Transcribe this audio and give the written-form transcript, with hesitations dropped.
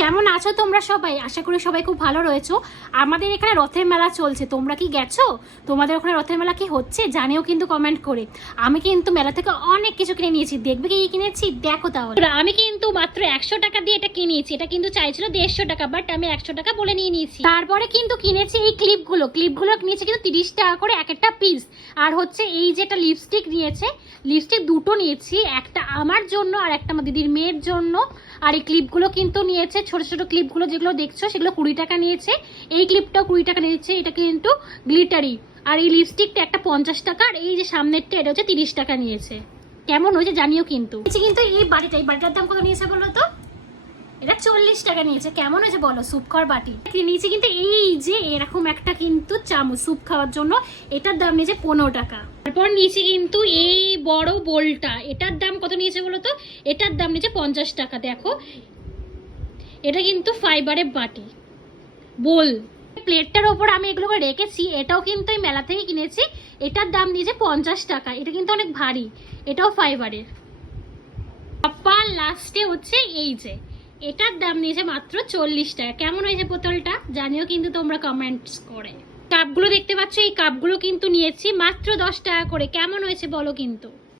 কেমন আছো তোমরা সবাই? আশা করি সবাই খুব ভালো রয়েছো। আমাদের এখানে রথের মেলা চলছে, তোমরা কি গেছো? তোমাদের ওখানে রথের মেলা কি হচ্ছে জানিও কিন্তু কমেন্ট করে। আমি কিন্তু মেলা থেকে অনেক কিছু কিনে নিয়েছি, দেখবে কি কিনেছি দেখো। তাহলে আমি কিন্তু মাত্র 100 টাকা দিয়ে এটা কিনেছি। এটা কিন্তু চাইছিল 150 টাকা, বাট আমি 100 টাকা বলে নিয়ে নিয়েছি। তারপরে কিন্তু কিনেছি এই ক্লিপগুলো কিনেছি কিন্তু 30 টাকা করে এক একটা পিস। আর হচ্ছে এই যেটা লিপস্টিক নিয়েছে, লিপস্টিক দুটো নিয়েছি, একটা আমার জন্য আর একটা আমার দিদির মেয়ের জন্য। আর এই ক্লিপগুলো কিন্তু নিয়েছে, ছোট ছোট ক্লিপগুলো যেগুলো দেখছো সেগুলো 20 টাকা নিয়েছে। এই ক্লিপটাও 20 টাকা নিয়েছে, এটা কিন্তু গ্লিটারি। আর এই লিপস্টিকটা একটা 50 টাকা, আর এই যে সামনেরটা এটা হচ্ছে 30 টাকা নিয়েছে। কেমন হয়েছে জানিও কিন্তু। কিন্তু এই বাটিটার দাম কত নিয়েছে বলো তো? এটা 40 টাকা নিয়েছে। কেমন হয়েছে বলো? স্যুপ খাওয়ার বাটি নিয়েছি কিন্তু এই যে এরকম একটা কিন্তু চামচ স্যুপ খাওয়ার জন্য, এটার দাম নিয়েছে 15 টাকা। তারপর নিয়েছি কিন্তু এই বড় বোলটা, এটার দাম কত নিয়েছে বলো তো? এটার দাম নিয়েছে 50 টাকা। দেখো এটা কিন্তু ফাইবারের বাটি বোল। প্লেটটার ওপর আমি এগুলোকে রেখেছি, এটাও কিন্তু এই মেলা থেকে কিনেছি। এটার দাম নিয়েছে 50 টাকা। এটা কিন্তু অনেক ভারী, এটাও ফাইবারের। আবার লাস্টে হচ্ছে এই যে এটার দাম নিয়েছে মাত্র 40 টাকা। কেমন হয়েছে বোতলটা জানিও কিন্তু তোমরা কমেন্টস করে। কাপগুলো দেখতে পাচ্ছ, এই কাপগুলো কিন্তু নিয়েছি মাত্র 10 টাকা করে। কেমন হয়েছে বলো কিন্তু।